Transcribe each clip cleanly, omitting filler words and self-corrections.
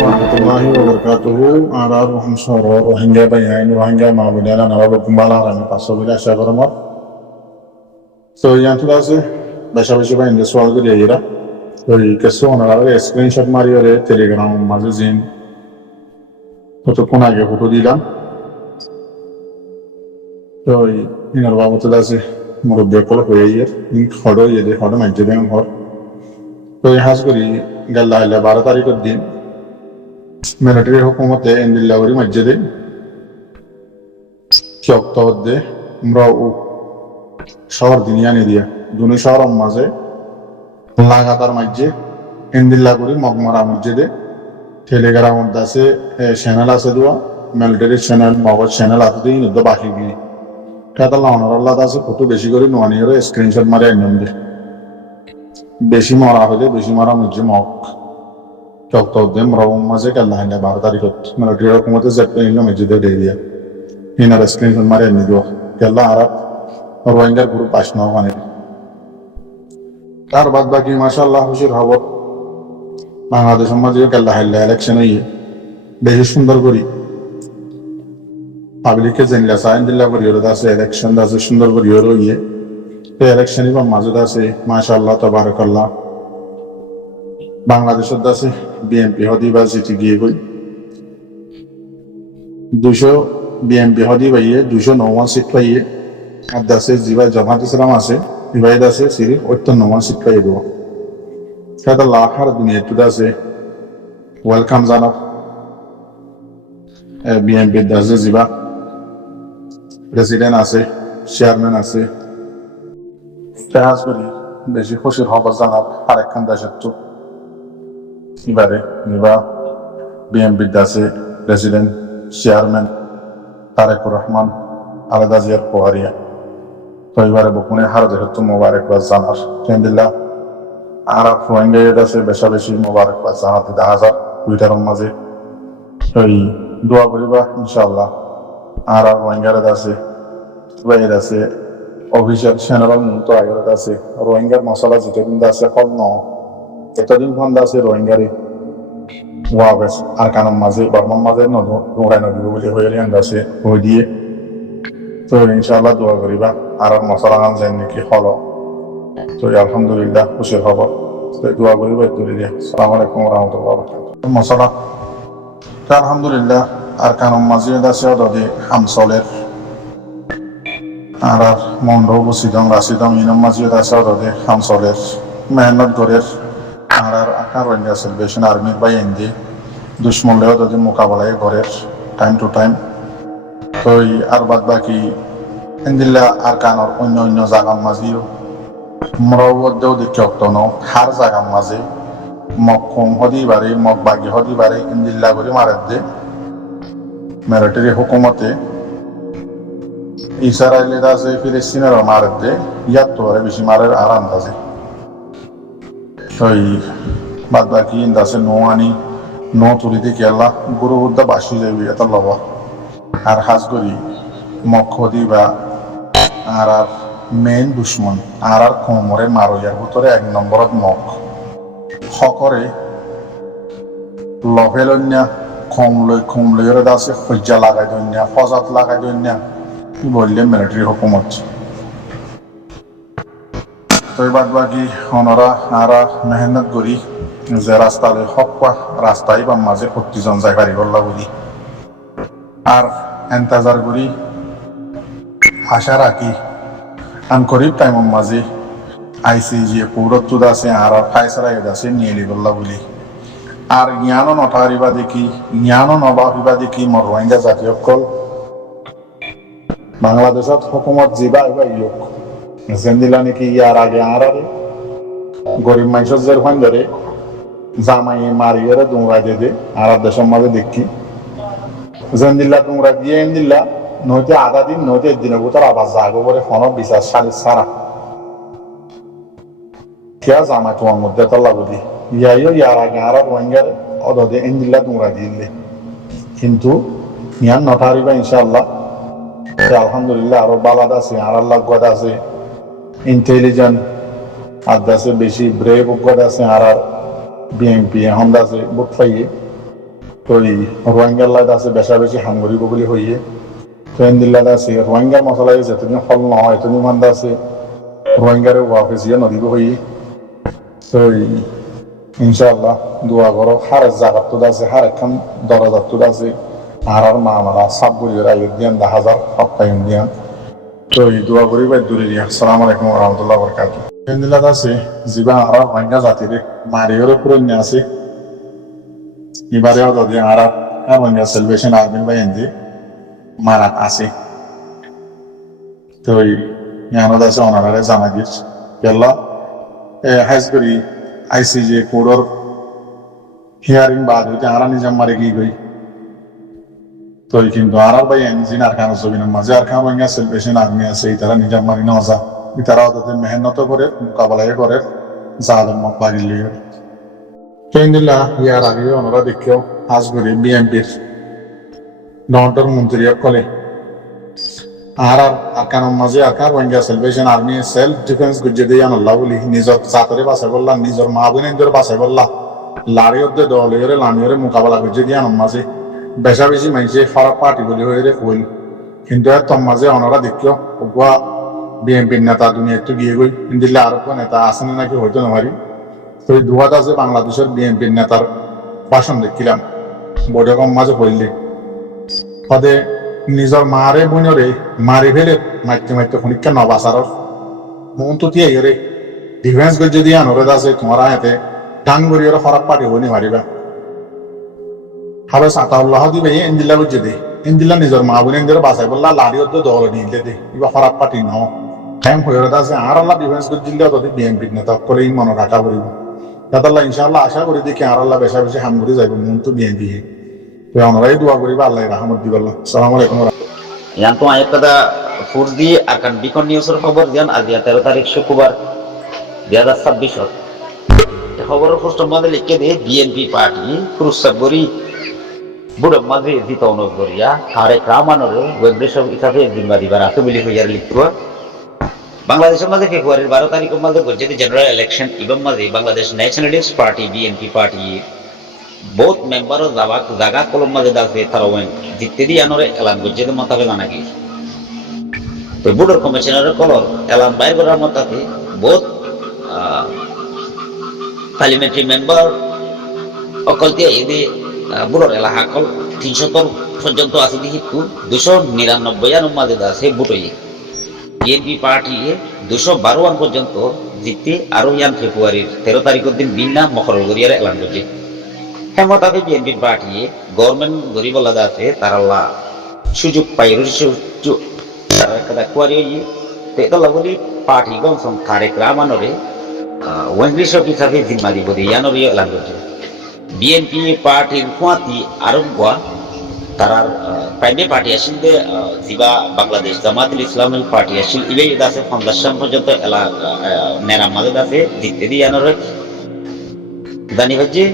warahmatullahi wabarakatuh. Ada Rohingya bayain Rohingya mau bidana nawa kumbala rami pasobila shagarama. So yang tu dasi basha basha bayin soal ko diya. So keso na laga screenshot mariyo re Telegram magazine. Foto kuna ge foto dilam. So inar babu tu dasi murubbe kolo hoye in khodo ye de khodo majjede am hor. So has kori galla ila 12 tarikh din military হুকুমতে ইন্দিল্লাগরি মসজিদে চক্তবদ্ধে আমরা শহর দিনিয়ানি দিয়া দুনি শহর মাঝে লাগাতার মসজিদ ইন্দিল্লাগরি মগমরা মসজিদে টেলিগ্রাম আছে চ্যানেল আছে দোয়া মিলিটারি চ্যানেল মগজ চ্যানেল আছে দিন তো বাকি গিয়ে কাতা লাউনার আছে ফটো বেশি করে নোয়ানির স্ক্রিনশট মারে আইনম দে বেশি মরা হলে বেশি মরা মসজিদ মগ চক্তবদ্ধে মরম মাঝে কাল্লা হাইনা 12 তারিখত মিলিটারি হুকুমতে জেপে ইনো মসজিদে দিয়া হিনার স্ক্রিনশট মারে আইনি দোয়া কাল্লা আরব রোহিঙ্গার গ্রুপ আসনা মানে তার বাদ বাকি মাশাআল্লাহ খুশির খবর বাংলাদেশ সমাজে কাল্লা হাইলা ইলেকশন হইয়ে বেশি সুন্দর করি পাবলিকে জানলা সাইন দিল্লা করি ওর দাসে ইলেকশন দাসে সুন্দর করি ওর হইয়ে এই ইলেকশনই বা মাঝে দাসে মাশাআল্লাহ তাবারাকাল্লাহ বাংলাদেশের দাসে বিএনপি হদি বা জিটি গিয়ে গই 200 বিএনপি হদি বাইয়ে 209 সিট পাইয়ে আর দাসে জিবা জামাত ইসলাম আছে ইবাই দাসে সিরিফ 58 সিট পাইয়ে দেবো কাদা লাহার দুনিয়া তো দাসে ওয়েলকাম জানাব বিএনপি দাসে জিবা প্রেসিডেন্ট আছে চেয়ারম্যান আছে তেহাজ করি বেশি খুশির খবর জানাব আরেকখান দেশের তো এবারে নিবা বিএনপির দাসে প্রেসিডেন্ট চেয়ারম্যান তারেকুর রহমান আলাদা জিয়ার পোহারিয়া তো এবারে বকুনে হার দেশের তো মোবারকবাদ জানার কেন্দিল্লা আর রোহিঙ্গা দাসে বেশা বেশি মোবারকবাদ জানাতে দেখা যায় টুইটারের মাঝে ওই দোয়া করিবা ইনশাআল্লাহ আর রোহিঙ্গার দাসে বাইর আছে অফিসিয়াল চ্যানেল তো আগের আছে রোহিঙ্গার মশলা যেদিন দাসে ফল ন এতদিন ফোন আছে রোহিঙ্গারি ওয়াবেস আর কানার মাঝে বর্মার মাঝে নোংরাই নদী বলে হয়ে আছে হয়ে দিয়ে তো ইনশাআল্লাহ দোয়া করিবা আর মশলা গান যাই নাকি হলো তো আলহামদুলিল্লাহ খুশির খবর দোয়া করিবা তুলে দিয়ে সালাম আলাইকুম রহমতুল্লাহ মশলা আলহামদুলিল্লাহ আর কানার মাঝে আছে ওদের হামসলের আর মন্ডল বসিদং রাশিদং ইনম মাঝে আছে ওদের হামসলের মেহনত গড়ের আর আকার রোহিঙ্গা সেলিব্রেশন আর্মির বাই এনদি দুশ্মনলেও তাদের মোকাবেলায় ঘরের টাইম টু টাইম তো আর বাদ বাকি এন্দিল্লা আর কানর অন্য অন্য জায়গার মাঝেও মরবদেও দেখি অক্তন হার জায়গার মাঝে মগ কম হদি বারে মগ বাগি হদি বারে ইন্দিল্লা করে মারের দে মিলিটারি হুকুমতে ইসরায়েলের আছে ফিলিস্তিনের মারের দে ইয়ার তো বেশি মারের আর আন্দাজে ওই বাদ বাকি দাসে নো আনি নো তুলি দিয়ে কেলা গুরু বুদ্ধা বাসি যাবি এত লব আর হাজ করি মক্ষদি বা আর আর মেইন দুশ্মন আর আর কোমরে মারো ইয়ার ভিতরে 1 নম্বরত মক হকরে লভেলন্যা খমলই দাসে হজ্জা লাগাই দন্যা ফজাত লাগাই দন্যা কি বললে মিলিটারি হুকুমত তো বাদ বাকি ওনারা আর মেহনত করি যে রাস্তালে হকা রাস্তায় বা মাঝে 25 জন যায় গাড়ি গল্লা বলি আর এন্তাজার করি আশা রাখি আন করিব টাইমের মাঝে আইসিজি পৌরত্ব আছে আর ফাইসারা আছে নিয়ে গল্লা বলি আর জ্ঞানও নঠারিবা দেখি জ্ঞানও নবাহিবা দেখি মর রোহিঙ্গা জাতীয় কল বাংলাদেশত হুকুমত জিবা এবা ইয়ক জেন্দিলা নাকি ইয়ার আগে আর গরিব মানুষের যে ওখান ধরে জামাই মারিয়ে দুমরা দিয়ে দে আর দেশের মাঝে দেখি জেন্দিল্লা দুমরা দিয়ে এন্দিল্লা নইতে আধা দিন নইতে একদিনের ভিতর আবার জাগো করে ফোন বিচার সারা কিয়া জামাই তোমার মধ্যে তল্লা বলি ইয়াইও ইয়ার আগে আর রোহিঙ্গার অদে এন্দিল্লা দুমরা দিয়ে কিন্তু ইয়ান নটারিবা ইনশাআল্লাহ আলহামদুলিল্লাহ আরো বালাদ আছে আর আল্লাহ গদ আছে ইন্টেলিজেন্ট আর দাসে বেশি ব্রেভ গদ আছে আর বিএনপি এখন দাসে বুট পাইয়ে তো এই রোহিঙ্গার লাইট আছে বেশা বেশি হাঙ্গরিব বলে হইয়ে তো এন্দিল্লাদ আছে রোহিঙ্গার মশলাই যেতদিন ফল নহয় এতদিন মান্দা আছে রোহিঙ্গারে ওয়াফেসিয়া নদীব হইয়ে তো ইনশাআল্লাহ দোয়া করো হার জাগাত আছে হার একখান দরজাত আছে আর মা মারা সাব বলির আগে দিয়ান 10,000 সপ্তাহে দিয়ান তো এই দোয়া করি ভাই দূরে দিয়া আসসালামু আলাইকুম ওয়া রাহমাতুল্লাহি ওয়া বারাকাতুহু এন্দিল্লাদ আছে জিবা আর রোহিঙ্গা জাতিরে মারিওর পুরন্য আছে এবারেও যদি আর রোহিঙ্গা সেলিব্রেশন আর্মি ভাই এন্দি মারাত আছে তো ইয়ানোদ আছে অনারারে জানা গিস কেলা হাইসকরি আইসিজে কোডর হিয়ারিং বাদ হইতে আরা নিজাম মারে গিয়ে গই তো কিন্তু আর ভাই এনজিন আর খান জমিনের মাঝে আর খান রোহিঙ্গা সেলিব্রেশন আর্মি আছে তারা নিজাম মারি না যা তারা তাদের মেহনত করে মোকাবেলা করে জালেম বাড়ি লিয়ে কেন্দ্রিল্লা ইয়ার আগে ওনারা দেখেও আজ করি বিএনপির নটর মন্ত্রী কলে আর কারণ মাঝে আর Rohingya celebration army self defence গুজে দিয়ে আল্লাহ বলি নিজের জাতরে বাঁচাই বললা নিজের মা বোনের বাঁচাই বললা লাড়িয়রে দলীয়রে লানিয়রে মোকাবেলা গুজে দিয়ে আনন্দ মাঝে বেশা বেশি মাইছে ফারাক পার্টি বলি হয়ে রে কইল কিন্তু তোর মাঝে ওনারা দেখিও ওগুয়া বিএনপির নেতা দুনিয়া একটু গিয়ে গই দিল্লি আরো নেতা আসেনি নাকি হইতো না পারি তো এই দুহাত আছে বাংলাদেশের বিএনপির নেতার ভাষণ দেখছিলাম বৈঠকের মাঝে পড়লে পদে নিজের মারে বোনরে মারি ফেলে মাইতে মাইতে খনিকা নবাসার মন তো দিয়ে রে ডিফেন্স করে যদি আনরে আছে তোমার হাতে টান করিয়ে ফরাক পাটি হইনি মারিবা হাবে সাতাউল্লাহ দিবে এন্দিল্লা বুঝে দে এন্দিল্লা নিজের মা বোনের বাঁচাই বললা লাড়িও তো দল নিলে দে এবার ফরাক পাটি ন টাইম হয়ে আছে আর আল্লাহ ডিফেন্স করে দিলে যদি বিএনপির নেতা করে মনে রাখা করিব তাহলে ইনশাআল্লাহ আশা করি দেখি আর আল্লাহ বেশা বেশি হাম করে যাইব মন তো বিএনপি তো আমরাই দোয়া করিবা আল্লাহ রহমত দিব আল্লাহ আসসালামু আলাইকুম yang tu ayat kata Furdi akan bikon news খবর দিয়ান আজ 13 তারিখ শুক্রবার 2026 খবর পোস্ট মধ্যে লিখে দিয়ে বিএনপি পার্টি ক্রুসাবরি বুড়ো মাঝে দিত নগরিয়া হারে কামানরে ওয়েবরেশন হিসাবে জিম্মাদি বার আছে বলি হইয়ার লিখতো বাংলাদেশের মধ্যে ফেব্রুয়ারির 12 তারিখের মধ্যে গজিত জেনারেল ইলেকশন ইবম মাঝে Bangladesh nationalist party BNP party বহুত মেম্বার জায়গা কলম মাঝে দাসে তারা জিততে দিয়ে আনরে এলান গজিত মতাবে জানা গিয়ে তো বুড়োর কমিশনারের কলর এলান বাইর করার মতাতে বহুত পার্লামেন্টারি মেম্বার অকল দিয়ে এদের বুড়োর এলাকা কল 300 পর্যন্ত আছে দিহিতু 299 মাঝে আছে বুটোই বিএনপি পার্টি 212 পর্যন্ত জিততে আরো ইয়ান ফেব্রুয়ারির 13 তারিখের দিন বিনা মকরল গরিয়ার এলান করছে হেমতাকে বিএনপি পার্টি গভর্নমেন্ট গরিবলা আছে তারাল্লা সুযোগ পাই তারা একটা কুয়ারি তেতলা বলি পার্টি গংসং তারেক রামানরে ওয়েংলিশ হিসাবে জিম্মা দিব ইয়ানরে এলান করছে বিএনপি পার্টির কুয়াতি আরম্ভ তারার প্রাইমে পার্টি আসিল জিবা বাংলাদেশ জামাতুল ইসলামী পার্টি আসিল ইবেই আছে 50 পর্যন্ত নেরা মাঝে আছে জিততে দিয়ে আনার জানি হচ্ছে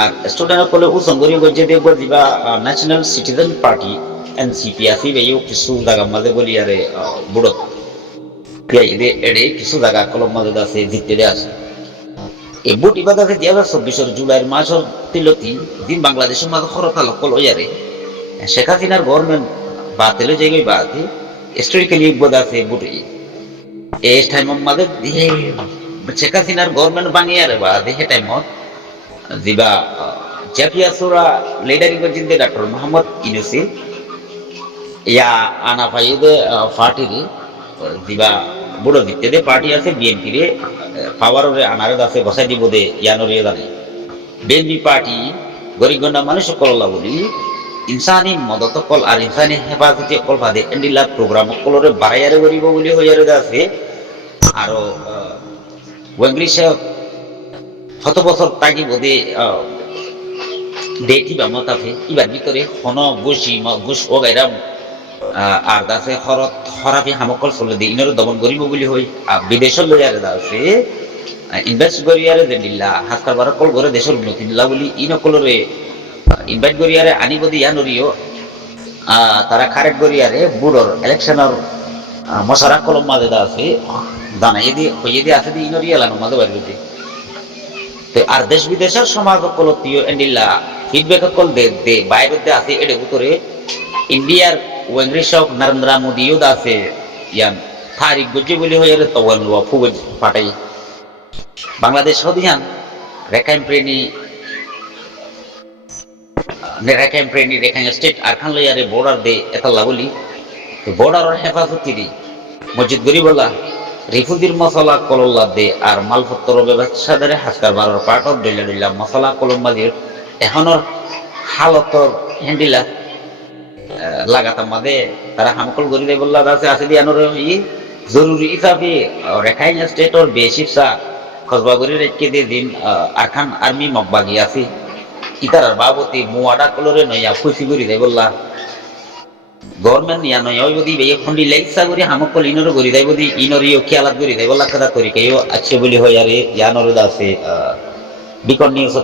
আর স্টুডেন্ট কলে উসঙ্গরি গজে দেখব জিবা ন্যাশনাল সিটিজেন পার্টি এনসিপি আছে বেও কিছু জায়গা মাঝে বলি আরে বুড়ো এডে কিছু জায়গা কলম মাঝে আছে জিততে দিয়ে আছে এই বুট ইবাদ আছে 2024 জুলাইয়ের মাসের তিলতি দিন বাংলাদেশের মাঝে খরতা লক্ষ লইয়ারে শেখ হাসিনার গভর্নমেন্ট বাতিলের জায়গায় বাদে হিস্টোরিক্যালি বোধ আছে বুট এই টাইমের মাঝে শেখ হাসিনার গভর্নমেন্ট বাঙিয়ারে বাদে সে টাইমত জিবা জাতীয় সুরা লিডারিং করছেন ডক্টর মোহাম্মদ ইউনুসি ইয়া আনা ফাইদে পার্টির জিবা বুড়ো দিতে পার্টি আছে বিএনপি রে পাওয়ারে আনারে আছে বসাই দিব দে ইয়ানরিয়ে জানে বিএনপি পার্টি গরিবগণা মানুষ কল্লা বলি ইনসানি মদত কল আর ইনসানি হেফাজতে কল বাদে এন্ডিলা প্রোগ্রাম কলরে বাড়াইয়ারে গরিব বলি হইয়ারে আছে আর ওয়েংলিশে শত বছর তাকি বোধে ডেটি বা মতাফে ইবার ভিতরে হন ঘুষ ও গাইরা আর দাসে হরাফি হামকল চলে দিয়ে ইনারও দমন করিব বলি হই বিদেশত লইয়ারে আছে ইনভেস্ট করিয়ারে দিল্লা হাসকার বার কল করে দেশের উন্নতি দিলা বলি ইনকলরে ইনভাইট করিয়ারে আনিব দিয়া নরিও তারা কারেক্ট করিয়ারে বুড়োর ইলেকশনের মশারা কলম মাঝে আছে জানাই দিয়ে হইয়ে দিয়ে আছে দিয়ে ইনরি এলানো মাঝে বাইরে আর দেশ বিদেশের সমাজ কলতীয় এন্ডিল্লা ফিডব্যাক কল দে বাইরে আছে এর ভিতরে ইন্ডিয়ার ওয়েংরিশক নরেন্দ্র মোদিও আছে ইয়ান তারিখ গজ্জে বলি হয়ে তখন ফুবজ পাঠাই বাংলাদেশ হদিয়ান রেখাইন প্রেনি রেখাইন স্টেট আরখান লইয়ারে বর্ডার দে এতাল্লা বলি বর্ডারের হেফাজতি দি মসজিদ গরিবল্লা রিফুজির মশলা কলল্লা দে আর মালপত্র ব্যবসা দ্বারে হাসকার বারোর পাটর ডইলা ডইলা মশলা কলম্বাদির এখনর হালতর হ্যান্ডিলা লাগাতাম মাদে তারা হামকল গরি দে বললা আছে আছে দি আনোর ই জরুরি হিসাবে রেখাইন স্টেটর বেশিসা খসবাগরি রেখে দিয়ে দিন আরখান আর্মি মকবাগি আছে ইতার বাবতি মুয়াডা কলরে নয়া খুশি করি দেয় বললা গভর্নমেন্ট ইয়া নয় যদি বে খন্ডি লেগসা করি হামকল ইনর করি দেয় বদি ইনরিও খেয়ালাত করি দেয় বললা কথা করি কেউ আছে বলি হয় আরে ইয়ানর দাসে বিকন নিউজ